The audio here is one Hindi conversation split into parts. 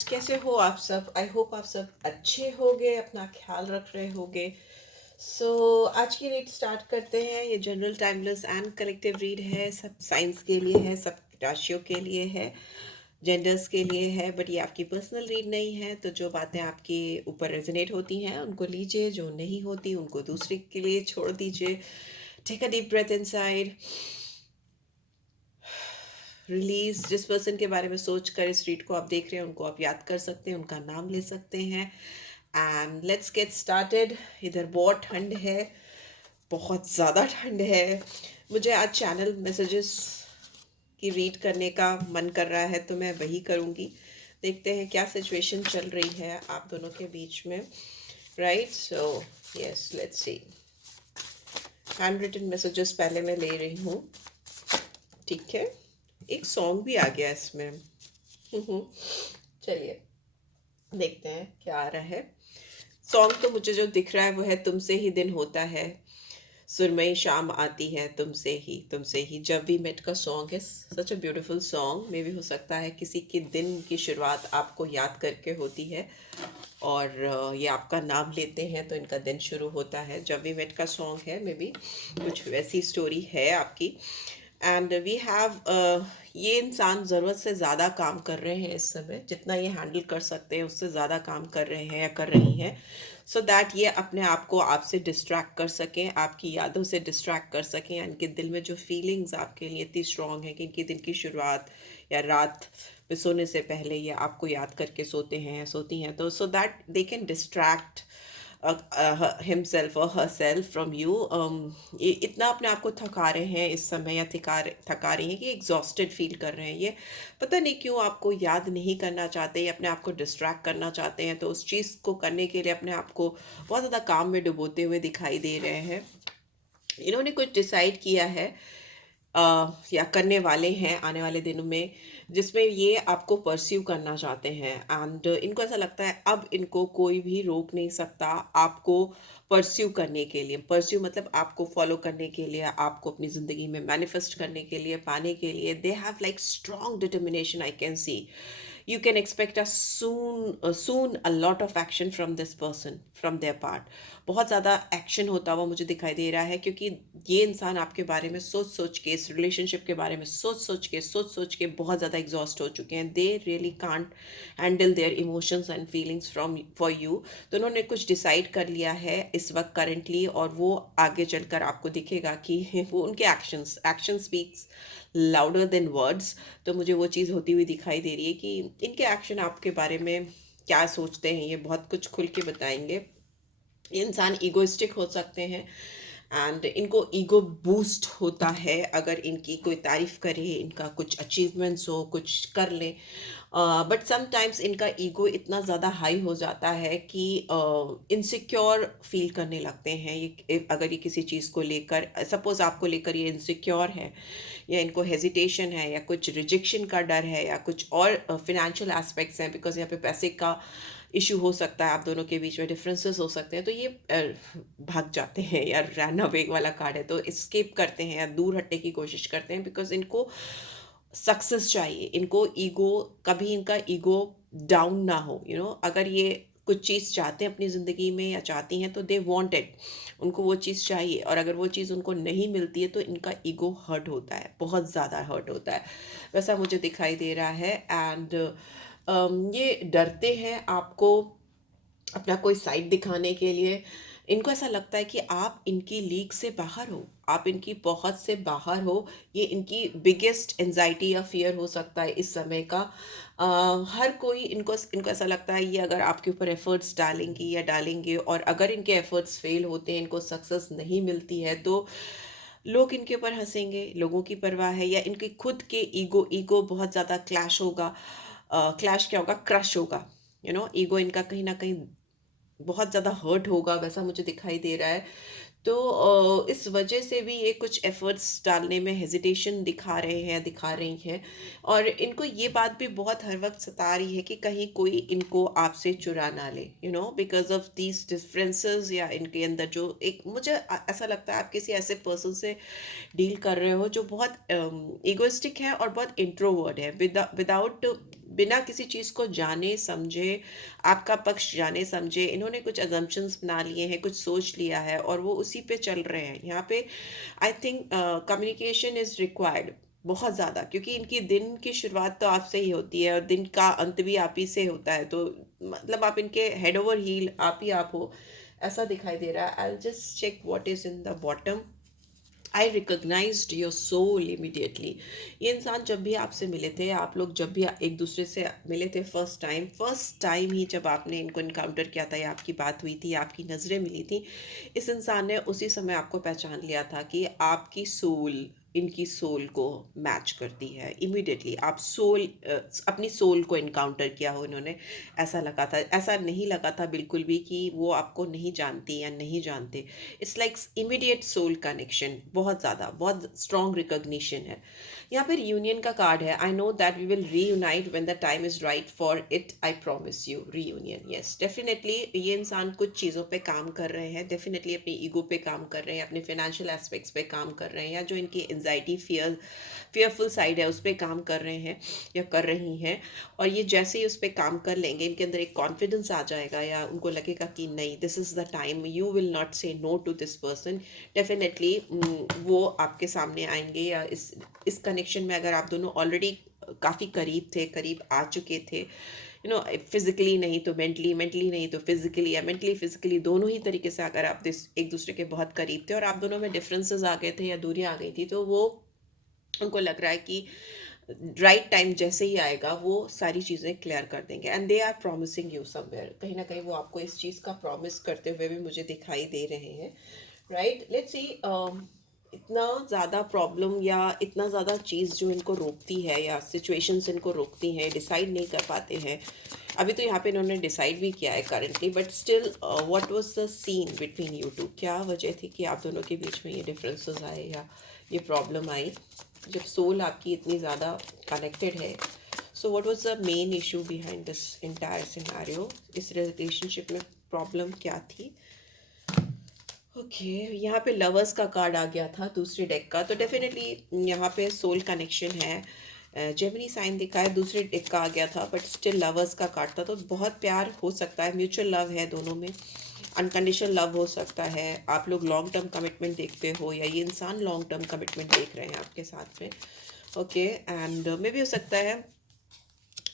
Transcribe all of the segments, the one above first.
कैसे हो आप सब? आई होप आप सब अच्छे होगे, अपना ख्याल रख रहे होगे। सो आज की रीड स्टार्ट करते हैं। ये general, timeless and collective read है। सब साइंस के लिए है, सब राशियों के लिए है, जेंडर्स के लिए है। बट ये आपकी पर्सनल रीड नहीं है, तो जो बातें आपके ऊपर रेजोनेट होती हैं उनको लीजिए, जो नहीं होती उनको दूसरे के लिए छोड़ दीजिए। Take a deep breath inside, release. जिस पर्सन के बारे में सोच कर इस रीड को आप देख रहे हैं उनको आप याद कर सकते हैं, उनका नाम ले सकते हैं। And let's get started. इधर बहुत ठंड है, बहुत ज़्यादा ठंड है। मुझे आज चैनल मैसेजेस की रीड करने का मन कर रहा है, तो मैं वही करूँगी। देखते हैं क्या सिचुएशन चल रही है आप दोनों के बीच में। Right, so yes, let's see. Hand written messages पहले मैं ले रही हूँ, ठीक है। एक सॉन्ग भी आ गया इसमें। चलिए देखते हैं क्या आ रहा है। सॉन्ग तो मुझे जो दिख रहा है वो है तुमसे ही दिन होता है, सुरमई शाम आती है, तुमसे ही। जब वी मेट का सॉन्ग है, सच अ ब्यूटीफुल सॉन्ग। मे भी हो सकता है किसी के दिन की शुरुआत आपको याद करके होती है और ये आपका नाम लेते हैं तो इनका दिन शुरू होता है। जब वी मेट का सॉन्ग है, मे बी कुछ वैसी स्टोरी है आपकी। एंड वी हैव, ये इंसान ज़रूरत से ज़्यादा काम कर रहे हैं इस समय। जितना ये हैंडल कर सकते हैं उससे ज़्यादा काम कर रहे हैं या कर रही हैं, सो दैट ये अपने आप को आपसे डिस्ट्रैक्ट कर सकें, आपकी यादों से डिस्ट्रैक्ट कर सकें। इनके दिल में जो फीलिंग्स आपके लिए इतनी स्ट्रांग है कि इनकी दिन की शुरुआत या रात में सोने से पहले ये आपको याद करके सोते हैं या सोती हैं, तो so that they can distract himself और हर सेल्फ फ्रॉम यू। ये इतना अपने आप को थका रहे हैं इस समय, या थका रही हैं कि एग्जॉस्टेड फील कर रहे हैं। ये पता नहीं क्यों आपको याद नहीं करना चाहते, या अपने आप को डिस्ट्रैक्ट करना चाहते हैं, तो उस चीज़ को करने के लिए अपने आप को बहुत ज़्यादा काम में डुबोते हुए दिखाई दे रहे हैं। इन्होंने कुछ डिसाइड किया है, या करने वाले हैं आने वाले दिनों में, जिसमें ये आपको परस्यू करना चाहते हैं। एंड इनको ऐसा लगता है अब इनको कोई भी रोक नहीं सकता आपको परस्यू करने के लिए। परस्यू मतलब आपको फॉलो करने के लिए, आपको अपनी ज़िंदगी में मैनिफेस्ट करने के लिए, पाने के लिए। They have like strong determination, I can C. You can expect a soon a lot of action from this person, from their part. बहुत ज़्यादा एक्शन होता हुआ मुझे दिखाई दे रहा है, क्योंकि ये इंसान आपके बारे में सोच सोच के, इस रिलेशनशिप के बारे में सोच सोच के बहुत ज़्यादा एग्जॉस्ट हो चुके हैं। They really can't handle their emotions and feelings from for you. तो उन्होंने कुछ डिसाइड कर लिया है इस वक्त करंटली, और वो आगे चलकर आपको दिखेगा कि वो उनके action speaks louder than words. तो मुझे वो चीज़ होती हुई दिखाई दे रही है कि इनके एक्शन आपके बारे में क्या सोचते हैं, ये बहुत कुछ खुल के बताएंगे। ये इंसान ईगोइस्टिक हो सकते हैं, एंड इनको ईगो बूस्ट होता है अगर इनकी कोई तारीफ करे, इनका कुछ अचीवमेंट्स हो, कुछ कर लें। बट समटाइम्स इनका ईगो इतना ज़्यादा हाई हो जाता है कि इनसिक्योर फील करने लगते हैं। ये अगर ये किसी चीज़ को लेकर, सपोज़ आपको लेकर ये इनसिक्योर है, या इनको हेजिटेशन है, या कुछ रिजेक्शन का डर है, या कुछ और फिनेंशियल एस्पेक्ट्स हैं, बिकॉज यहाँ पे पैसे का इशू हो सकता है, आप दोनों के बीच में डिफरेंसेस हो सकते हैं, तो ये भाग जाते हैं। या रन अवे वाला कार्ड है, तो स्केप करते हैं या दूर हटने की कोशिश करते हैं, बिकॉज इनको सक्सेस चाहिए। इनको ईगो, कभी इनका ईगो डाउन ना हो। अगर ये कुछ चीज़ चाहते हैं अपनी ज़िंदगी में या चाहती हैं, तो दे वांट इट, उनको वो चीज़ चाहिए। और अगर वो चीज़ उनको नहीं मिलती है तो इनका ईगो हर्ट होता है, बहुत ज़्यादा हर्ट होता है, वैसा मुझे दिखाई दे रहा है। एंड ये डरते हैं आपको अपना कोई साइड दिखाने के लिए। इनको ऐसा लगता है कि आप इनकी लीग से बाहर हो, आप इनकी पहुंच से बाहर हो। ये इनकी बिगेस्ट एंजाइटी या फियर हो सकता है इस समय का। हर कोई इनको इनको ऐसा लगता है, ये अगर आपके ऊपर एफर्ट्स डालेंगी या डालेंगे, और अगर इनके एफर्ट्स फेल होते हैं, इनको सक्सेस नहीं मिलती है, तो लोग इनके ऊपर हंसेंगे। लोगों की परवाह है, या इनके खुद के ईगो ईगो बहुत ज़्यादा क्लैश होगा। क्लैश क्या होगा, क्रश होगा। ईगो इनका कहीं ना कहीं बहुत ज़्यादा हर्ट होगा, वैसा मुझे दिखाई दे रहा है। तो इस वजह से भी ये कुछ एफर्ट्स डालने में हेजिटेशन दिखा रहे हैं, दिखा रही हैं। और इनको ये बात भी बहुत हर वक्त सता रही है कि कहीं कोई इनको आपसे चुरा ना ले, बिकॉज ऑफ दीज डिफरेंसेस, या इनके अंदर जो एक, मुझे ऐसा लगता है आप किसी ऐसे पर्सन से डील कर रहे हो जो बहुत ईगोइस्टिक है और बहुत इंट्रोवर्ट है, विदाउट बिना किसी चीज़ को जाने समझे, आपका पक्ष जाने समझे, इन्होंने कुछ अजम्पशंस बना लिए हैं, कुछ सोच लिया है और वो उसी पे चल रहे हैं। यहाँ पे I think communication is required बहुत ज़्यादा, क्योंकि इनकी दिन की शुरुआत तो आपसे ही होती है और दिन का अंत भी आप ही से होता है। तो मतलब आप इनके हेड ओवर हील आप ही आप हो, ऐसा दिखाई दे रहा है। I just check what is in the bottom. I recognised your soul immediately. ये इंसान जब भी आपसे मिले थे, आप लोग जब भी एक दूसरे से मिले थे फर्स्ट टाइम ही जब आपने इनको इनकाउंटर किया था या आपकी बात हुई थी, आपकी नज़रें मिली थी, इस इंसान ने उसी समय आपको पहचान लिया था कि आपकी सोल इनकी सोल को मैच करती है। इमीडिएटली आप सोल अपनी सोल को इनकाउंटर किया हो इन्होंने, ऐसा लगा था। ऐसा नहीं लगा था बिल्कुल भी कि वो आपको नहीं जानती या नहीं जानते। It's like immediate soul connection, बहुत ज़्यादा, बहुत स्ट्रॉन्ग रिकॉग्निशन है। यहाँ पे रियूनियन का कार्ड है। I know that we will reunite when the time is right for it, I promise you. Reunion, yes, definitely ये इंसान कुछ चीज़ों पे काम कर रहे हैं, डेफिनेटली अपनी ईगो पे काम कर रहे हैं, अपने फाइनेंशियल एस्पेक्ट्स पे काम कर रहे हैं, या जो इनकी एंजाइटी फियरफुल साइड है उस पर काम कर रहे हैं या कर रही हैं। और ये जैसे ही उस पर काम कर लेंगे, इनके अंदर एक कॉन्फिडेंस आ जाएगा, या उनको लगेगा कि नहीं, this is the time, you will not say no to this person. Definitely वो आपके सामने आएंगे, या इस कनेक्शन में अगर आप दोनों ऑलरेडी काफ़ी करीब थे, करीब आ चुके थे, यू नो, फिजिकली नहीं तो मेंटली, मेंटली नहीं तो फिजिकली, या मेंटली फिजिकली दोनों ही तरीके से अगर आप एक दूसरे के बहुत करीब थे और आप दोनों में डिफरेंसेस आ गए थे या दूरियां आ गई थी, तो वो उनको लग रहा है कि राइट टाइम जैसे ही आएगा वो सारी चीज़ें क्लियर कर देंगे। And they are promising you somewhere, कहीं ना कहीं वो आपको इस चीज़ का प्रॉमिस करते हुए भी मुझे दिखाई दे रहे हैं। Right, let's see. इतना ज़्यादा प्रॉब्लम या इतना ज़्यादा चीज़ जो इनको रोकती है या सिचुएशंस इनको रोकती हैं, डिसाइड नहीं कर पाते हैं। अभी तो यहाँ पे इन्होंने डिसाइड भी किया है currently, but still what was the scene between you two? क्या वजह थी कि आप दोनों के बीच में ये डिफरेंसेस आए या ये प्रॉब्लम आई, जब सोल आपकी इतनी ज़्यादा कनेक्टेड है? So what was the main issue behind this entire scenario? इस रिलेशनशिप में प्रॉब्लम क्या थी? ओके, यहाँ पे लवर्स का कार्ड आ गया था दूसरे डेक का, तो डेफिनेटली यहाँ पे सोल कनेक्शन है। जेमिनी साइन दिखा है, दूसरे डेक का आ गया था, बट स्टिल लवर्स का कार्ड था, तो बहुत प्यार हो सकता है, म्यूचुअल लव है दोनों में, अनकंडीशनल लव हो सकता है। आप लोग लॉन्ग टर्म कमिटमेंट देखते हो, या ये इंसान लॉन्ग टर्म कमिटमेंट देख रहे हैं आपके साथ में। ओके, एंड मे भी हो सकता है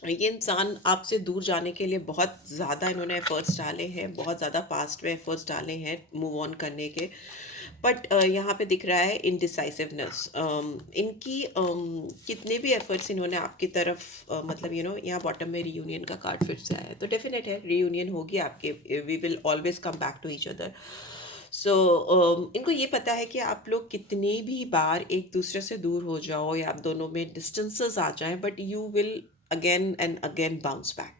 ये इंसान आपसे दूर जाने के लिए बहुत ज़्यादा इन्होंने एफर्ट्स डाले हैं, बहुत ज़्यादा पास्ट में एफर्ट्स डाले हैं मूव ऑन करने के, बट यहाँ पे दिख रहा है इनडिसाइसिवनेस। इनकी कितने भी एफर्ट्स इन्होंने आपकी तरफ मतलब यू नो, यहाँ बॉटम में रियूनियन का कार्ड फिर से आया है, तो डेफिनेट है रियूनियन होगी आपके, we will always come back to each other. So इनको ये पता है कि आप लोग कितनी भी बार एक दूसरे से दूर हो जाओ या आप दोनों में डिस्टेंसेस आ जाएं, but you will again and again bounce back,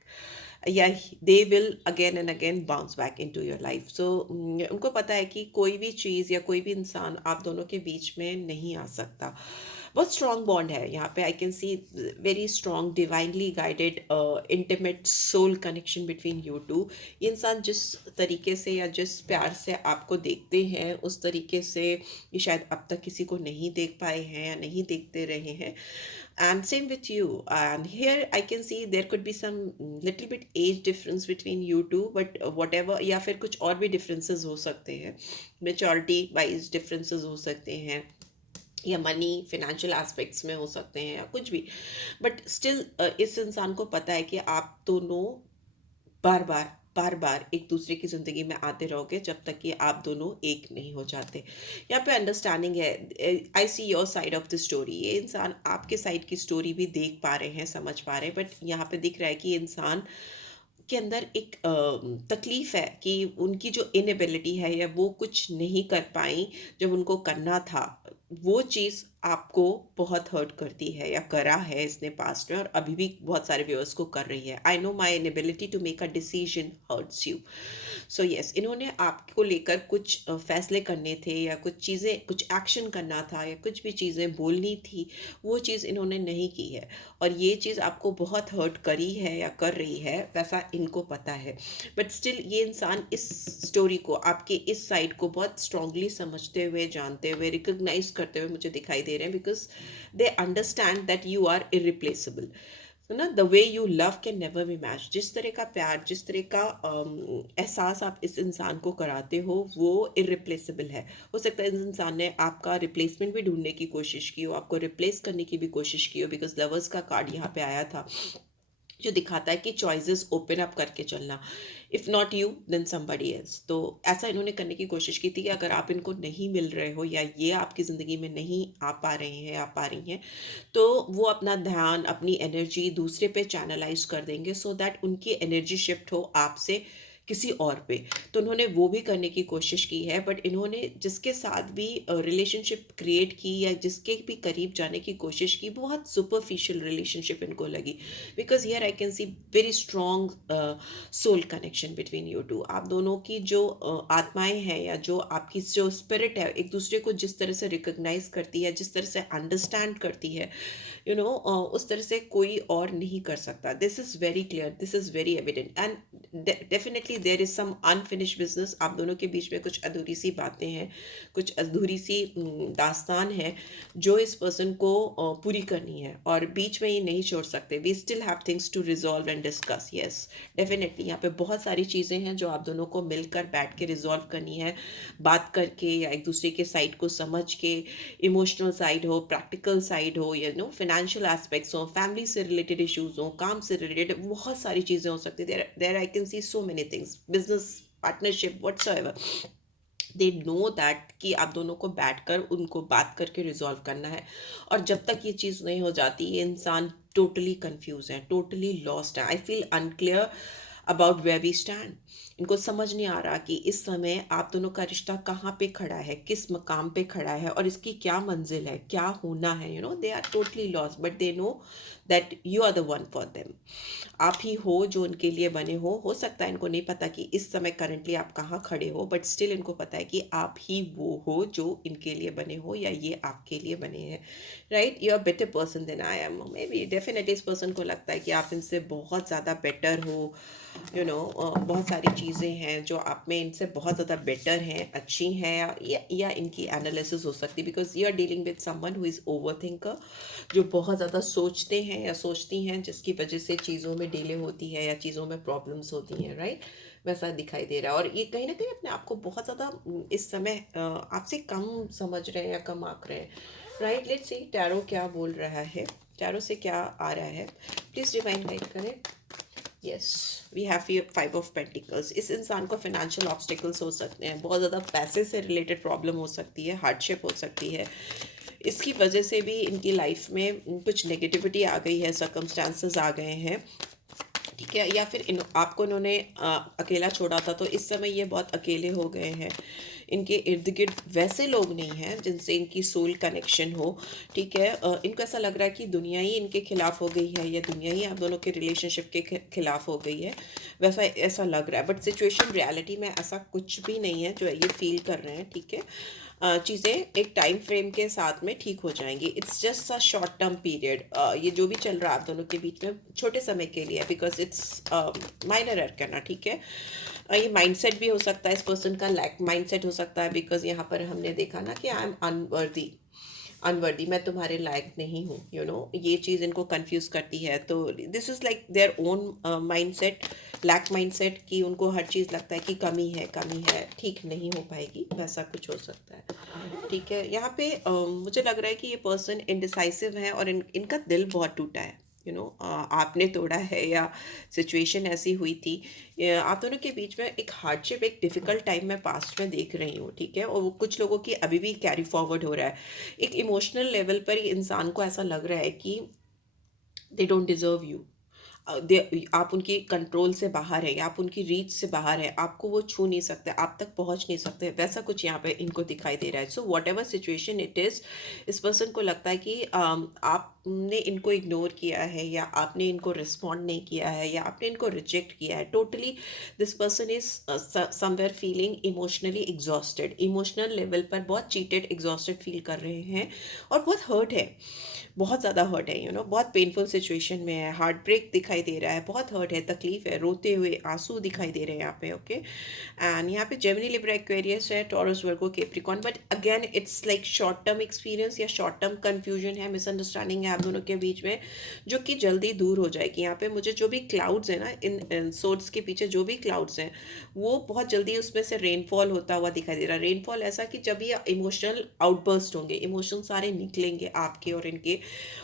या they will again and again bounce back into your life. So उनको पता है कि कोई भी चीज़ या कोई भी इंसान आप दोनों के बीच में नहीं आ सकता। बहुत स्ट्रॉन्ग बॉन्ड है यहाँ पे, I can see very strong divinely guided intimate soul connection between you two. ये इंसान जिस तरीके से या जिस प्यार से आपको देखते हैं, उस तरीके से ये शायद अब तक किसी को नहीं देख पाए हैं या नहीं देखते रहे हैं। And same with you, and here I can see there could be some little bit age difference between you two, but whatever, या फिर कुछ और भी differences हो सकते हैं, maturity wise differences हो सकते हैं, या मनी फिनेंशियल एस्पेक्ट्स में हो सकते हैं, या कुछ भी, बट स्टिल इस इंसान को पता है कि आप दोनों बार बार बार बार एक दूसरे की ज़िंदगी में आते रहोगे जब तक कि आप दोनों एक नहीं हो जाते। यहाँ पे अंडरस्टैंडिंग है, I see your side of the story. ये इंसान आपके साइड की स्टोरी भी देख पा रहे हैं, समझ पा रहे हैं, बट यहाँ पे दिख रहा है कि ये इंसान के अंदर एक तकलीफ़ है कि उनकी जो इनएबिलिटी है, या वो कुछ नहीं कर पाई जब उनको करना था, वो चीज़ आपको बहुत हर्ट करती है या करा है इसने पास्ट में, और अभी भी बहुत सारे व्यूअर्स को कर रही है। I know my inability to make a decision hurts you. So yes, इन्होंने आपको लेकर कुछ फैसले करने थे, या कुछ चीज़ें, कुछ एक्शन करना था, या कुछ भी चीज़ें बोलनी थी, वो चीज़ इन्होंने नहीं की है, और ये चीज़ आपको बहुत हर्ट करी है या कर रही है, वैसा इनको पता है। बट स्टिल ये इंसान इस स्टोरी को, आपके इस साइड को बहुत स्ट्रांगली समझते हुए, जानते हुए, रिकग्नाइज करते हुए मुझे दिखाई दे रहे हैं, because they understand that you are irreplaceable. तो ना the way you love can never be match. जिस तरह का प्यार, जिस तरह का एहसास आप इस इंसान को कराते हो वो इरिप्लेसेबल है। हो सकता है इस इंसान ने आपका रिप्लेसमेंट भी ढूंढने की कोशिश की हो, आपको रिप्लेस करने की भी कोशिश की हो, बिकॉज लवर्स का कार्ड यहाँ पे आया था जो दिखाता है कि चॉइसेस ओपन अप करके चलना। If not you then somebody else. तो ऐसा इन्होंने करने की कोशिश की थी कि अगर आप इनको नहीं मिल रहे हो या ये आपकी ज़िंदगी में नहीं आ पा रहे हैं, आ पा रही हैं, तो वो अपना ध्यान, अपनी एनर्जी दूसरे पे चैनलाइज कर देंगे सो दैट उनकी एनर्जी शिफ्ट हो आपसे किसी और पे। तो उन्होंने वो भी करने की कोशिश की है, बट इन्होंने जिसके साथ भी रिलेशनशिप क्रिएट की या जिसके भी करीब जाने की कोशिश की, बहुत सुपरफिशियल रिलेशनशिप इनको लगी। Because here I can see very strong soul connection between you two. आप दोनों की जो आत्माएं हैं या जो आपकी जो स्पिरिट है एक दूसरे को जिस तरह से रिकॉग्नाइज करती है, जिस तरह से अंडरस्टैंड करती है, उस तरह से कोई और नहीं कर सकता। This is very clear, this is very evident and definitely there is some unfinished business. आप दोनों के बीच में कुछ अधूरी सी बातें हैं, कुछ अधूरी सी दास्तान है जो इस पर्सन को पूरी करनी है और बीच में ये नहीं छोड़ सकते। We still have things to resolve and discuss. Yes, definitely यहाँ पे बहुत सारी चीज़ें हैं जो आप दोनों को मिलकर बैठ के रिजॉल्व करनी है, बात करके या एक दूसरे के साइड को समझ के। इमोशनल साइड हो, प्रैक्टिकल साइड हो, फाइनेंशियल एस्पेक्ट्स हो, फैमिली से रिलेटेड इश्यूज हो, काम से रिलेटेड बहुत सारी चीज़ें हो सकती है। There I can see so many things, business partnership whatsoever. They know that कि आप दोनों को बैठकर उनको बात करके रिजॉल्व करना है। और जब तक ये चीज़ नहीं हो जाती ये इंसान टोटली कंफ्यूज है, टोटली लॉस्ट है। I feel unclear about where we stand. इनको समझ नहीं आ रहा कि इस समय आप दोनों का रिश्ता कहाँ पे खड़ा है, किस मकाम पे खड़ा है और इसकी क्या मंजिल है, क्या होना है। They are totally lost but they know that you are the one for them. आप ही हो जो उनके लिए बने हो सकता है इनको नहीं पता कि इस समय करंटली आप कहाँ खड़े हो, बट स्टिल इनको पता है कि आप ही वो हो जो इनके लिए बने हो या ये आपके लिए बने हैं। Right, you are better person than I am. Maybe definitely इस पर्सन को लगता है कि आप इनसे बहुत ज़्यादा बेटर हो। बहुत सारी चीज़ें हैं जो आप में इनसे बहुत ज़्यादा बेटर हैं, अच्छी हैं, या इनकी एनालिसिस हो सकती है। Because you are dealing with someone who is overthinker, जो बहुत ज़्यादा सोचते हैं या सोचती हैं, जिसकी वजह से चीज़ों में डिले होती है या चीज़ों में प्रॉब्लम्स होती हैं। राइट, वैसा दिखाई दे रहा है। और ये कहीं ना कहीं अपने आप को बहुत ज़्यादा इस समय आपसे कम समझ रहे हैं या कम आंक रहे हैं। राइट, लेट्स सी टैरो क्या बोल रहा है, टैरो से क्या आ रहा है। प्लीज़ डिवाइन गाइड करें। Yes, we have 5 of pentacles. इस इंसान को फाइनेंशियल ऑब्स्टिकल्स हो सकते हैं, बहुत ज़्यादा पैसे से रिलेटेड प्रॉब्लम हो सकती है, हार्डशिप हो सकती है। इसकी वजह से भी इनकी लाइफ में कुछ नेगेटिविटी आ गई है, सर्कमस्टांसेस आ गए हैं, ठीक है। या फिर आपको इन्होंने अकेला छोड़ा था तो इस समय ये बहुत अकेले हो गए हैं। इनके इर्द गिर्द वैसे लोग नहीं हैं जिनसे इनकी सोल कनेक्शन हो, ठीक है। इनको ऐसा लग रहा है कि दुनिया ही इनके खिलाफ हो गई है या दुनिया ही आप दोनों के रिलेशनशिप के खिलाफ हो गई है, वैसा ऐसा लग रहा है। बट सिचुएशन रियलिटी में ऐसा कुछ भी नहीं है जो ये फील कर रहे हैं, ठीक है। चीज़ें एक टाइम फ्रेम के साथ में ठीक हो जाएंगी। It's just a short term period. ये जो भी चल रहा है आप दोनों के बीच में छोटे समय के लिए, बिकॉज इट्स माइनर अरकाना, ठीक है। ये माइंडसेट भी हो सकता है, इस पर्सन का लैक माइंडसेट हो सकता है, बिकॉज यहाँ पर हमने देखा ना कि आई एम अनवर्दी, अनवर्दी, मैं तुम्हारे लायक नहीं हूँ। ये चीज़ इनको कंफ्यूज करती है। तो this is like their own mindset, lack mindset, कि उनको हर चीज़ लगता है कि कमी है, कमी है, ठीक नहीं हो पाएगी, वैसा कुछ हो सकता है, ठीक है। यहाँ पे मुझे लग रहा है कि ये पर्सन इनडिसाइसिव है और इनका दिल बहुत टूटा है। आपने तोड़ा है या सिचुएशन ऐसी हुई थी। आप दोनों के बीच में एक हार्डशिप, एक डिफ़िकल्ट टाइम मैं पास्ट में देख रही हूँ, ठीक है। और वो कुछ लोगों की अभी भी कैरी फॉरवर्ड हो रहा है। एक इमोशनल लेवल पर इंसान को ऐसा लग रहा है कि दे डोंट डिज़र्व यू। आप उनकी कंट्रोल से बाहर है या आप उनकी रीच से बाहर है, आपको वो छू नहीं सकते, आप तक पहुंच नहीं सकते, वैसा कुछ यहाँ पे इनको दिखाई दे रहा है। So what ever situation it is, इस पर्सन को लगता है कि आपने इनको इग्नोर किया है या आपने इनको रिस्पॉन्ड नहीं किया है या आपने इनको रिजेक्ट किया है। Totally this person is somewhere feeling emotionally exhausted, emotional level पर बहुत चीटेड, एग्जॉस्टेड फील कर रहे हैं और बहुत हर्ट है, बहुत ज़्यादा हर्ट है। बहुत पेनफुल सिचुएशन में है, हार्ट ब्रेक दिखाई दे रहा है, बहुत हर्ट है, तकलीफ है, रोते हुए आंसू दिखाई दे रहे हैं यहाँ पे, ओके। एंड यहाँ पे जेमिनी, लिब्रा, एक्वेरियस है, taurus, Virgo, Capricorn. But again it's like short term experience या शॉर्ट टर्म कन्फ्यूजन है, मिसअंडरस्टैंडिंग है आप दोनों के बीच में, जो कि जल्दी दूर हो जाएगी। यहाँ पे मुझे जो भी क्लाउड्स है ना, इन सोर्ट्स के पीछे जो भी क्लाउड्स हैं, वो बहुत जल्दी उसमें से रेनफॉल होता हुआ दिखाई दे रहा है। रेनफॉल ऐसा कि जब ये इमोशनल आउटबर्स्ट होंगे, इमोशन सारे निकलेंगे आपके और इनके,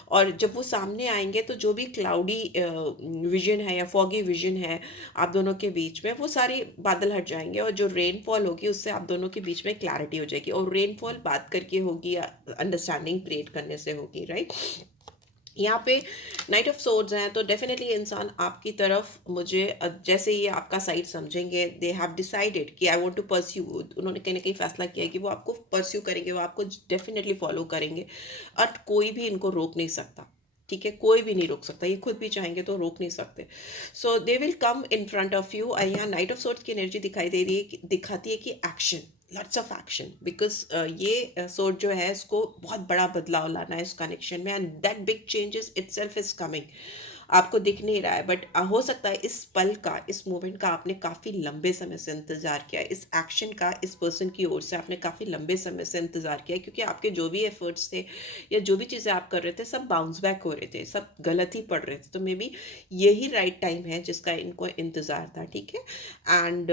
और जब वो सामने आएंगे तो जो भी क्लाउडी विजन है या फॉगी विजन है आप दोनों के बीच में, वो सारे बादल हट जाएंगे, और जो रेनफॉल होगी उससे आप दोनों के बीच में क्लैरिटी हो जाएगी। और रेनफॉल बात करके होगी या अंडरस्टैंडिंग क्रिएट करने से होगी, राइट। यहाँ पे नाइट ऑफ सोर्ड्स हैं, तो डेफिनेटली इंसान आपकी तरफ, मुझे जैसे ये आपका साइड समझेंगे, दे हैव डिसाइडेड कि आई वांट टू परस्यू, उन्होंने कहीं ना कहीं फैसला किया है कि वो आपको परस्यू करेंगे, वो आपको डेफिनेटली फॉलो करेंगे, और कोई भी इनको रोक नहीं सकता। ठीक है, कोई भी नहीं रोक सकता, ये खुद भी चाहेंगे तो रोक नहीं सकते। So they will come in front of you. और यहाँ नाइट ऑफ सोर्ड्स की एनर्जी दिखाई दे रही है, दिखाती है कि action, lots of action, because ये सोर्ड जो है इसको बहुत बड़ा बदलाव लाना है इस कनेक्शन में, and that big changes itself is coming. आपको दिख नहीं रहा है, बट हो सकता है इस पल का, इस मोमेंट का आपने काफ़ी लंबे समय से इंतज़ार किया है, इस एक्शन का इस पर्सन की ओर से आपने काफ़ी लंबे समय से इंतज़ार किया है, क्योंकि आपके जो भी एफर्ट्स थे या जो भी चीज़ें आप कर रहे थे सब बाउंस बैक हो रहे थे, सब गलत ही पड़ रहे थे, तो मे बी यही राइट टाइम है जिसका इनको इंतज़ार था। ठीक है, एंड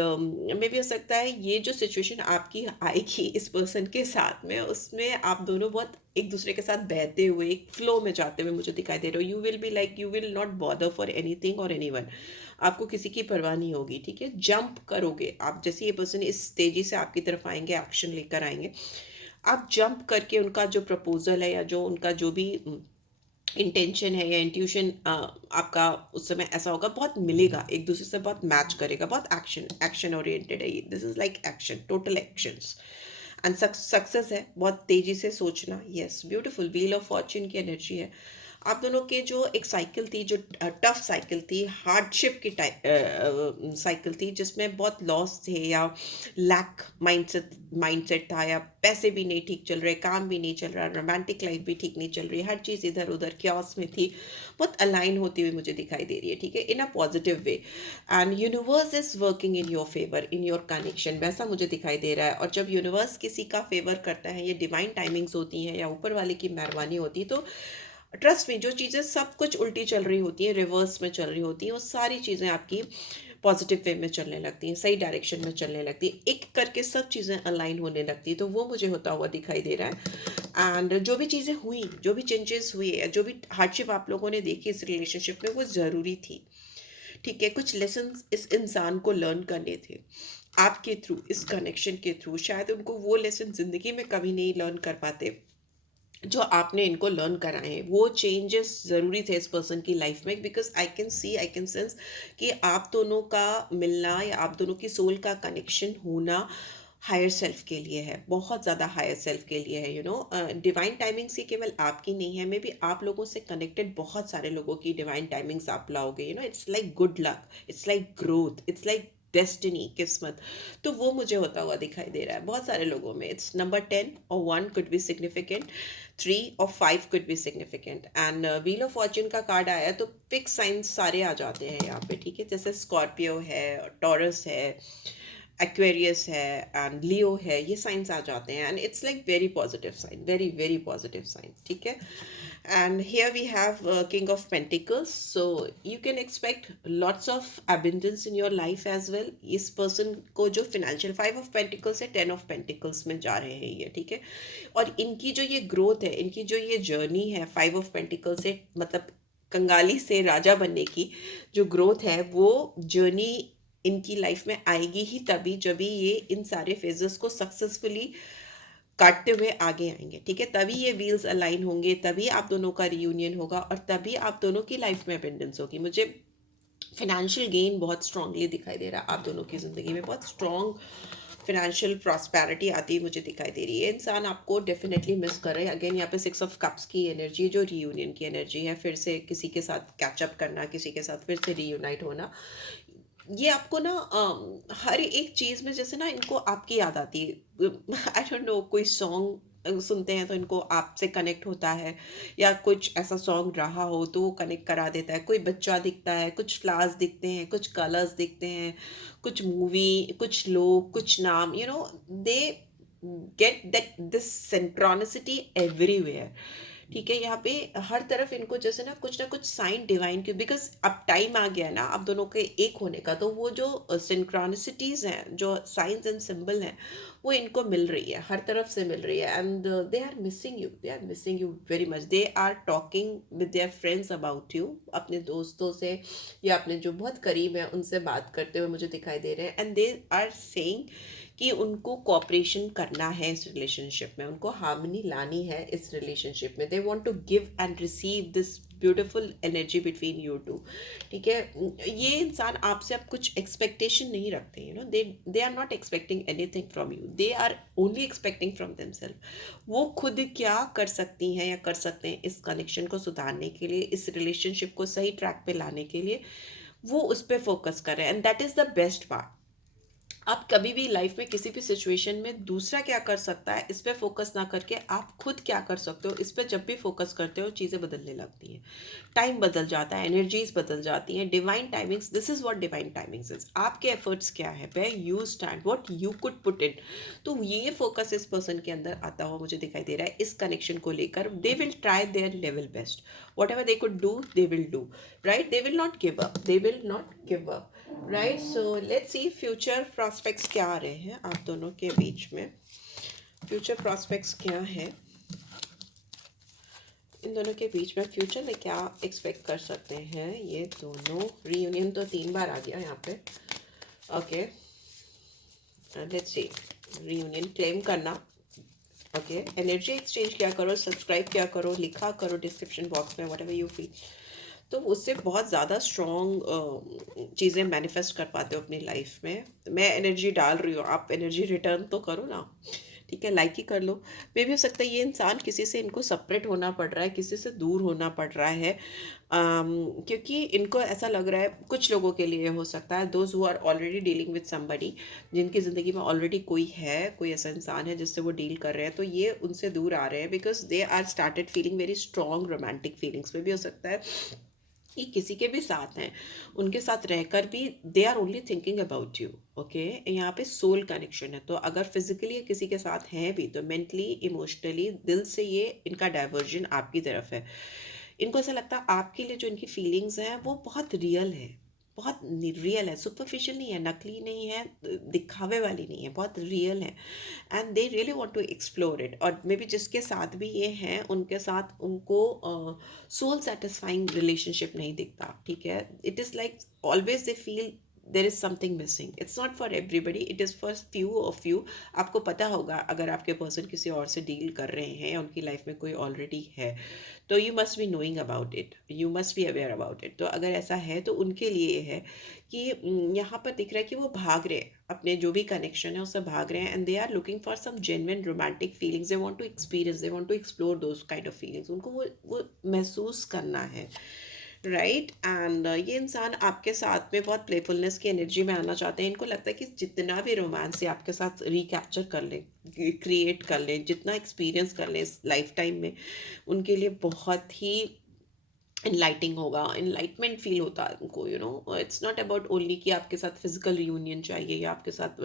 मे बी हो सकता है ये जो सिचुएशन आपकी आएगी इस पर्सन के साथ में, उसमें आप दोनों बहुत एक दूसरे के साथ बहते हुए, एक फ्लो में जाते हुए मुझे दिखाई दे रहे हो। You will be like, you will not bother for anything और एनीवन, आपको किसी की परवाह नहीं होगी। ठीक है, जंप करोगे आप, जैसे ये पर्सन इस तेजी से आपकी तरफ आएंगे, एक्शन लेकर आएंगे, आप जंप करके उनका जो प्रपोजल है या जो उनका जो भी इंटेंशन है या इंट्यूशन आपका उस समय ऐसा होगा, बहुत मिलेगा, एक दूसरे से बहुत मैच करेगा, बहुत एक्शन एक्शन ओरिएंटेड है ये, this is like action, total actions, and success है, बहुत तेजी से सोचना। Yes, beautiful, wheel of Fortune की एनर्जी है। आप दोनों के जो एक साइकिल थी, जो टफ साइकिल थी, हार्डशिप की टाइप साइकिल थी, जिसमें बहुत लॉस थे या लैक माइंडसेट था, या पैसे भी नहीं ठीक चल रहे, काम भी नहीं चल रहा, रोमांटिक लाइफ भी ठीक नहीं चल रही, हर चीज़ इधर उधर क्योस में थी, बहुत अलाइन होती हुई मुझे दिखाई दे रही है। ठीक है, in a positive way, and universe is working in your favour, in your connection, वैसा मुझे दिखाई दे रहा है। और जब यूनिवर्स किसी का फेवर करता है, ये डिवाइन टाइमिंग्स होती हैं या ऊपर वाले की मेहरबानी होती है, तो ट्रस्ट में जो चीज़ें सब कुछ उल्टी चल रही होती हैं, रिवर्स में चल रही होती हैं, वो सारी चीज़ें आपकी पॉजिटिव वे में चलने लगती हैं, सही डायरेक्शन में चलने लगती है, एक करके सब चीज़ें अलाइन होने लगती है। तो वो मुझे होता हुआ दिखाई दे रहा है। एंड जो भी चीज़ें हुई, जो भी चेंजेस हुए, जो भी हार्डशिप आप लोगों ने देखी इस रिलेशनशिप में, वो ज़रूरी थी। ठीक है, कुछ लेसन इस इंसान को लर्न करने थे आपके थ्रू, इस कनेक्शन के थ्रू। शायद उनको वो लेसन ज़िंदगी में कभी नहीं लर्न कर पाते जो आपने इनको लर्न कराए हैं। वो चेंजेस ज़रूरी थे इस पर्सन की लाइफ में, because I can C, I can sense कि आप दोनों का मिलना या आप दोनों की सोल का कनेक्शन होना हायर सेल्फ के लिए है, बहुत ज़्यादा हायर सेल्फ के लिए है। डिवाइन टाइमिंग्स ही केवल आपकी नहीं है, मे बी आप लोगों से कनेक्टेड बहुत सारे लोगों की डिवाइन टाइमिंग्स आप लाओगे। It's like good luck, it's like growth, it's like destiny, किस्मत। तो वो मुझे होता हुआ दिखाई दे रहा है बहुत सारे लोगों में। इट्स नंबर 10 और 1 कुड बी सिग्निफिकेंट, 3 और 5 could be significant, and wheel of Fortune का कार्ड आया तो फिक्स साइंस सारे आ जाते हैं यहाँ पे। ठीक है, जैसे स्कॉर्पियो है, टॉरस है, एक्वेरियस है, एंड लियो है, ये साइंस आ जाते हैं, and it's like very positive sign, very very positive sign. ठीक है, and here we have king of pentacles, so you can expect lots of abundance in your life as well. इस पर्सन को जो फिनेंशियल 5 ऑफ पेंटिकल्स है, 10 ऑफ पेंटिकल्स में जा रहे हैं ये। ठीक है, और इनकी जो ये ग्रोथ है, इनकी जो ये जर्नी है 5 ऑफ पेंटिकल्स से, मतलब कंगाली से राजा बनने की जो ग्रोथ है, वो जर्नी इनकी लाइफ में आएगी ही तभी जब ये इन सारे फेजेस को सक्सेसफुली काटते हुए आगे आएंगे। ठीक है, तभी ये व्हील्स अलाइन होंगे, तभी आप दोनों का रियूनियन होगा, और तभी आप दोनों की लाइफ में अबेंडेंस होगी। मुझे फाइनेंशियल गेन बहुत स्ट्रांगली दिखाई दे रहा है, आप दोनों की ज़िंदगी में बहुत स्ट्रांग फाइनेंशियल प्रॉस्पेरिटी आती है मुझे दिखाई दे रही है। इंसान आपको डेफिनेटली मिस कर रहे हैं। अगेन यहाँ पे 6 ऑफ कप्स की एनर्जी, जो रीयूनियन की एनर्जी है, फिर से किसी के साथ कैचअप करना, किसी के साथ फिर से रीयूनाइट होना। ये आपको ना हर एक चीज़ में जैसे ना इनको आपकी याद आती है। आई डोंट नो, कोई सॉन्ग सुनते हैं तो इनको आपसे कनेक्ट होता है, या कुछ ऐसा सॉन्ग रहा हो तो वो कनेक्ट करा देता है। कोई बच्चा दिखता है, कुछ फ्लावर्स दिखते हैं, कुछ कलर्स दिखते हैं, कुछ मूवी, कुछ लोग, कुछ नाम, they get that this synchronicity everywhere. ठीक है, यहाँ पे हर तरफ इनको जैसे ना कुछ साइन डिवाइन के, बिकॉज अब टाइम आ गया है ना आप दोनों के एक होने का, तो वो जो सिंक्रोनिसिटीज हैं, जो साइंस एंड सिंबल हैं, वो इनको मिल रही है, हर तरफ से मिल रही है। And they are missing you very much. They are talking with their friends about you, अपने दोस्तों से या अपने जो बहुत करीब हैं उनसे बात करते हुए मुझे दिखाई दे रहे हैं। एंड दे आर सेइंग कि उनको कॉपरेशन करना है इस रिलेशनशिप में, उनको हार्मनी लानी है इस रिलेशनशिप में। They want to give and receive this beautiful energy between you two. ठीक है, ये इंसान आपसे अब कुछ एक्सपेक्टेशन नहीं रखते, you know, they are not expecting anything from you, they are only expecting from themself. वो खुद क्या कर सकती हैं या कर सकते हैं इस कनेक्शन को सुधारने के लिए, इस रिलेशनशिप को सही ट्रैक पे लाने के लिए, वो उस पर फोकस कर रहे हैं। And that is the best part. आप कभी भी लाइफ में किसी भी सिचुएशन में दूसरा क्या कर सकता है इस पे फोकस ना करके आप खुद क्या कर सकते हो इस पे जब भी फोकस करते हो, चीज़ें बदलने लगती हैं, टाइम बदल जाता है, एनर्जीज बदल जाती हैं। Divine timings, this is what divine timings is. आपके एफर्ट्स क्या है, where you stand, what you could put in. तो ये फोकस इस पर्सन के अंदर आता हुआ मुझे दिखाई दे रहा है इस कनेक्शन को लेकर। They will try their level best, what ever they could do they will do, right. They will not give up, they will not give up, right. So let's see future prospects क्या आ रहे हैं आप दोनों के बीच में। फ्यूचर प्रॉस्पेक्ट्स क्या है इन दोनों के बीच में, फ्यूचर में क्या एक्सपेक्ट कर सकते हैं ये दोनों। रीयूनियन तो 3 बार आ गया यहाँ पे। Okay, let's see. Reunion claim करना, ओके। एनर्जी एक्सचेंज क्या करो, सब्सक्राइब क्या करो, लिखा करो डिस्क्रिप्शन बॉक्स में, वट एवर यू फील। तो उससे बहुत ज़्यादा स्ट्रॉन्ग चीज़ें मैनिफेस्ट कर पाते हो अपनी लाइफ में। मैं एनर्जी डाल रही हूँ, आप एनर्जी रिटर्न तो करो ना, ठीक है, लाइक ही कर लो। मे भी हो सकता है ये इंसान किसी से इनको सेपरेट होना पड़ रहा है, किसी से दूर होना पड़ रहा है, क्योंकि इनको ऐसा लग रहा है, कुछ लोगों के लिए हो सकता है, those who are already dealing with somebody, जिनकी ज़िंदगी में ऑलरेडी कोई है, कोई ऐसा इंसान है जिससे वो डील कर रहे हैं, तो ये उनसे दूर आ रहे हैं because they are started feeling very strong romantic feelings. में भी हो सकता है कि किसी के भी साथ हैं, उनके साथ रहकर भी they are only thinking about you, okay. यहाँ पे सोल कनेक्शन है, तो अगर फिजिकली किसी के साथ हैं भी तो मेंटली इमोशनली दिल से ये इनका डाइवर्जन आपकी तरफ है। इनको ऐसा लगता है आपके लिए जो इनकी फीलिंग्स हैं वो बहुत रियल है, बहुत रियल है, सुपरफिशियल नहीं है, नकली नहीं है, दिखावे वाली नहीं है, बहुत रियल है। And they really want to explore it. और मे बी जिसके साथ भी ये हैं उनके साथ उनको सोल सेटिस्फाइंग रिलेशनशिप नहीं दिखता, ठीक है। It is like always they feel there is something missing. It's not for everybody, it is for few of you. आपको पता होगा अगर आपके पर्सन किसी और से डील कर रहे हैं या उनकी लाइफ में कोई ऑलरेडी है, तो you must be knowing about it, you must be aware about it. तो अगर ऐसा है तो उनके लिए ये है कि यहाँ पर दिख रहा है कि वो भाग रहे हैं, अपने जो भी कनेक्शन है उससे भाग रहे हैं। And they are looking for some genuine romantic feelings, they want to experience, they want to explore those kind of feelings, उनको वो महसूस करना है, राइट। एंड ये इंसान आपके साथ में बहुत प्लेफुलनेस की एनर्जी में आना चाहते हैं। इनको लगता है कि जितना भी रोमांस है आपके साथ रिकैप्चर कर लें, क्रिएट कर लें, जितना एक्सपीरियंस कर लें इस लाइफ टाइम में, उनके लिए बहुत ही इनलाइटिंग होगा, इनलाइटमेंट फील होता है उनको, you know. It's not about only कि आपके साथ फिजिकल रियूनियन चाहिए या आपके साथ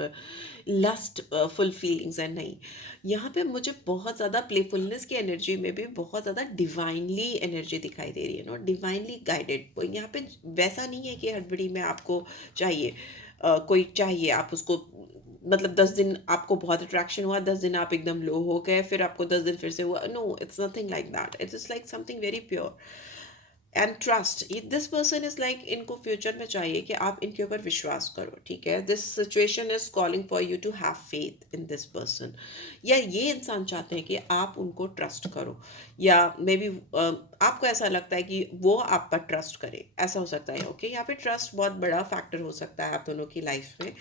लस्ट फुल फीलिंग्स है, नहीं। यहाँ पे मुझे बहुत ज़्यादा प्लेफुलनेस की एनर्जी में भी बहुत ज़्यादा डिवाइनली एनर्जी दिखाई दे रही है, नो, डिवाइनली गाइडेड। यहाँ पे वैसा नहीं है कि हड़बड़ी में आपको चाहिए कोई चाहिए, आप उसको मतलब 10 दिन आपको बहुत अट्रैक्शन हुआ, 10 दिन आप एकदम लो हो गए, फिर आपको 10 दिन फिर से हुआ, no, it's nothing like that. It's is like something very pure and trust. This person is like, इनको फ्यूचर में चाहिए कि आप इनके ऊपर विश्वास करो, ठीक है। This situation is calling for you to have faith in this person, या ये इंसान चाहते हैं कि आप उनको ट्रस्ट करो, या मे बी आपको ऐसा लगता है कि वो आप पर ट्रस्ट करे, ऐसा हो सकता है, ओके। यहाँ पे ट्रस्ट बहुत बड़ा फैक्टर हो सकता है आप दोनों की लाइफ में।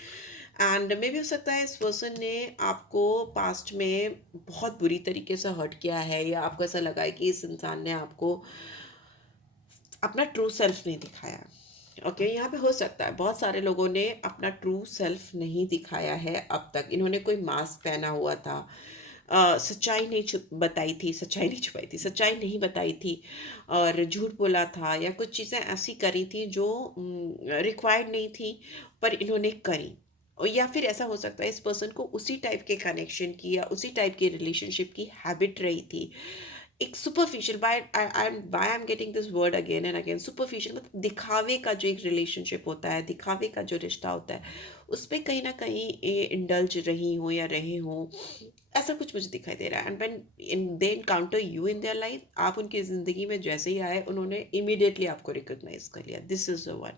एंड मे भी हो सकता है इस पर्सन ने आपको पास्ट में बहुत बुरी तरीके से हर्ट किया है, या आपको ऐसा लगा है कि इस इंसान ने आपको अपना ट्रू सेल्फ नहीं दिखाया, ओके। यहाँ पे हो सकता है बहुत सारे लोगों ने अपना ट्रू सेल्फ नहीं दिखाया है अब तक। इन्होंने कोई मास्क पहना हुआ था, सच्चाई नहीं बताई थी, सच्चाई नहीं छुपाई थी, सच्चाई नहीं बताई थी, और झूठ बोला था, या कुछ चीज़ें ऐसी करी थी जो रिक्वायर्ड नहीं थी पर इन्होंने करी। और या फिर ऐसा हो सकता है इस पर्सन को उसी टाइप के कनेक्शन की या उसी टाइप की रिलेशनशिप की हैबिट रही थी, एक superficial by I am getting this word again and again, superficial मतलब दिखावे का जो एक रिलेशनशिप होता है, दिखावे का जो रिश्ता होता है, उस पे कहीं ना कहीं इंडल्ज रही हो या रहे हो, ऐसा कुछ मुझे दिखाई दे रहा है। And when they encounter you in their life, आप उनकी ज़िंदगी में जैसे ही आए, उन्होंने इमीडिएटली आपको रिकॉग्नाइज कर लिया, दिस इज़ द वन,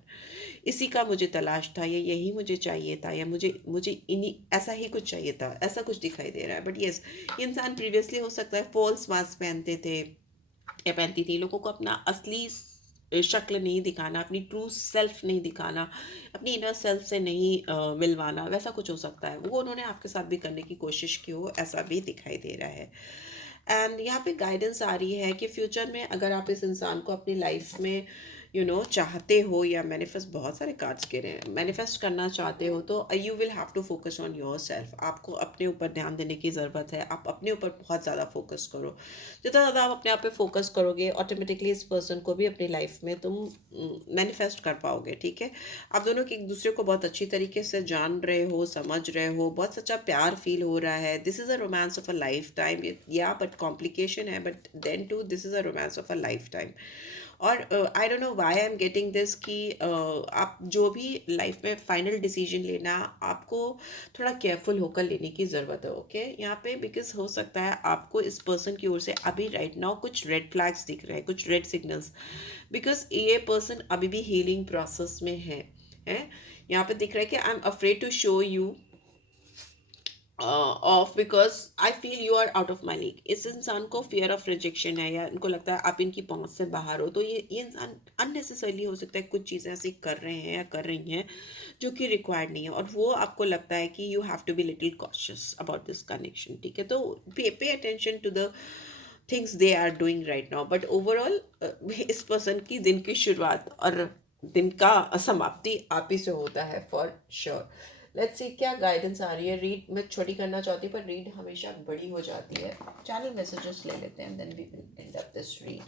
इसी का मुझे तलाश था, या यही मुझे चाहिए था, या मुझे मुझे इन्हीं ऐसा ही कुछ चाहिए था, ऐसा कुछ दिखाई दे रहा है। बट येस, ये इंसान प्रीवियसली हो सकता है फॉल्स मास्क पहनते थे या पहनती थी, लोगों को अपना असली शक्ल नहीं दिखाना, अपनी ट्रू सेल्फ नहीं दिखाना, अपनी इनर सेल्फ से नहीं मिलवाना, वैसा कुछ हो सकता है। वो उन्होंने आपके साथ भी करने की कोशिश की हो, ऐसा भी दिखाई दे रहा है। एंड यहाँ पे गाइडेंस आ रही है कि फ्यूचर में अगर आप इस इंसान को अपनी लाइफ में चाहते हो, या मैनिफेस्ट, बहुत सारे कार्ड्स कह रहे हैं, मैनिफेस्ट करना चाहते हो, तो you will have to focus on yourself. आपको अपने ऊपर ध्यान देने की ज़रूरत है, आप अपने ऊपर बहुत ज़्यादा फोकस करो। जितना ज़्यादा आप अपने आप पे फोकस करोगे, ऑटोमेटिकली इस पर्सन को भी अपनी लाइफ में तुम मैनिफेस्ट कर पाओगे, ठीक है। आप दोनों एक दूसरे को बहुत अच्छी तरीके से जान रहे हो, समझ रहे हो, बहुत सच्चा प्यार फील हो रहा है। This is a romance of a lifetime, या बट कॉम्प्लिकेशन है, but then too this is a romance of a lifetime. और I don't know why I am getting this कि आप जो भी लाइफ में फाइनल डिसीजन लेना, आपको थोड़ा केयरफुल होकर लेने की ज़रूरत है, ओके यहाँ पे। बिकॉज हो सकता है आपको इस पर्सन की ओर से अभी राइट नाउ कुछ रेड फ्लैग्स दिख रहे हैं, कुछ रेड सिग्नल्स, बिकॉज ये पर्सन अभी भी हीलिंग प्रोसेस में है। यहाँ पे दिख रहा है कि I am afraid to show you off, because I feel you are out of my league. इस इंसान को फियर ऑफ रिजेक्शन है, या इनको लगता है आप इनकी पहुंच से बाहर हो, तो ये इंसान अननेसेसरली हो सकता है कुछ चीज़ें ऐसी कर रहे हैं या कर रही हैं जो कि रिक्वायर्ड नहीं है, और वो आपको लगता है कि you have to be little cautious about this connection, ठीक है। तो pay attention to the things they are doing right now, but overall इस पर्सन की दिन की शुरुआत और दिन का समाप्ति आप ही से होता है फॉर श्योर। लेट्स सी क्या गाइडेंस आ रही है। रीड मैं छोटी करना चाहती हूँ, पर रीड हमेशा बड़ी हो जाती है। चैनल मैसेजेस ले लेते हैं, then we will end up this read,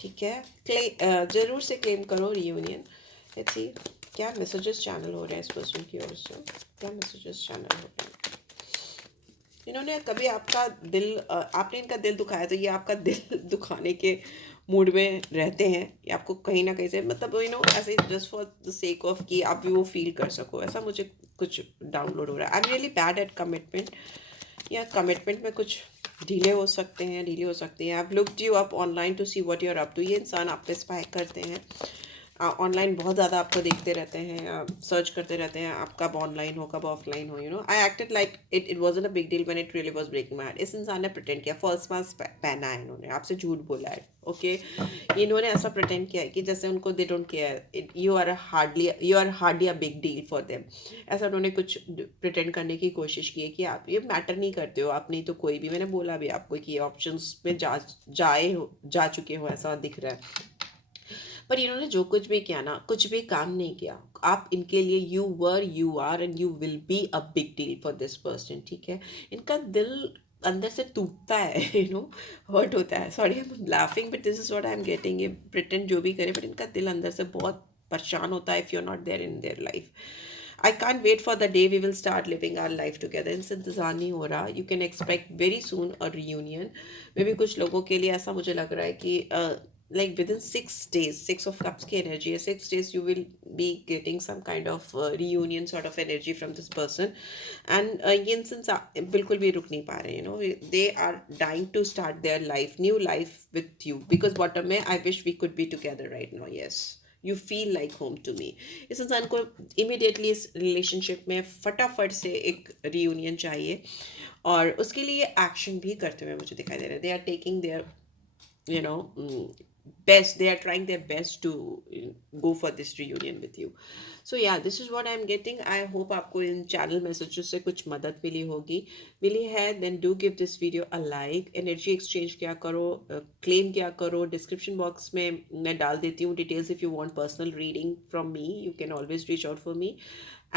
ठीक है। जरूर से क्लेम करो रियूनियन। लेट्स सी क्या मैसेजेस चैनल हो रहे हैं इस पर्सन की ओर से, क्या मैसेजेस चैनल हो रहे हैं। इन्होंने कभी आपका दिल आपने इनका दिल दुखाया, तो ये आपका दिल दुखाने के मूड में रहते हैं, ये आपको कहीं ना कहीं से, मतलब ऐसे just for the sake of कि आप भी वो फील कर सको, ऐसा मुझे कुछ डाउनलोड हो रहा है। I am really bad at commitment, या कमिटमेंट में कुछ ढीले हो सकते हैं, ढीले हो सकती हैं। आप looked you up online to see what you are up to, ये इंसान आप पे स्पाई करते हैं, ऑनलाइन बहुत ज़्यादा आपको देखते रहते हैं, सर्च करते रहते हैं, आप कब ऑनलाइन हो कब ऑफलाइन हो। I acted like it wasn't a big deal when it really was breaking my heart. इस इंसान ने प्रिटेंड किया, फॉल्स मास्क पहना है, इन्होंने आपसे झूठ बोला है, ओके। इन्होंने ऐसा प्रिटेंड किया है कि जैसे उनको they don't care, you are hardly a big deal for them. ऐसा उन्होंने कुछ प्रिटेंड करने की कोशिश की है कि आप ये मैटर नहीं करते हो, आप नहीं तो कोई भी। मैंने बोला भी आपको कि ये ऑप्शंस में जा चुके हो, ऐसा दिख रहा है। पर इन्होंने जो कुछ भी किया ना, कुछ भी काम नहीं किया। आप इनके लिए you are and you will be a big deal for this person, ठीक है। इनका दिल अंदर से टूटता है, हर्ट होता है। Sorry I am laughing, but this is what I am getting. ये प्रिटेंड जो भी करे, बट इनका दिल अंदर से बहुत परेशान होता है if you are not there in their life. I can't wait for the day we will start living our life together. इनसे इंतजार नहीं हो रहा। You can expect very soon a reunion. मे भी कुछ लोगों के लिए ऐसा मुझे लग रहा है कि like within 6 days, 6 of cups की energy है, 6 days you will be getting some kind of reunion sort of energy from this person. And ये इंसान बिल्कुल भी रुक नहीं पा रहे, they are dying to start their new life with you, because bottom में I wish we could be together right now, yes, you feel like home to me। इस इंसान को immediately इस रिलेशनशिप में फटाफट से एक रियूनियन चाहिए, और उसके लिए एक्शन भी करते हुए मुझे दिखाई दे रहे हैं। They are taking their you know mm, best, they are trying their best to go for this reunion with you। So yeah, this is what I'm getting। I hope आपको इन channel messages से कुछ मदद मिली होगी। मिली है then do give this video a like। energy exchange क्या करो, claim क्या करो, description box में मैं डाल देती हूँ details। if you want personal reading from me, you can always reach out for me।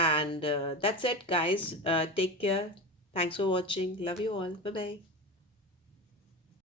and that's it guys, take care, thanks for watching, love you all, bye bye।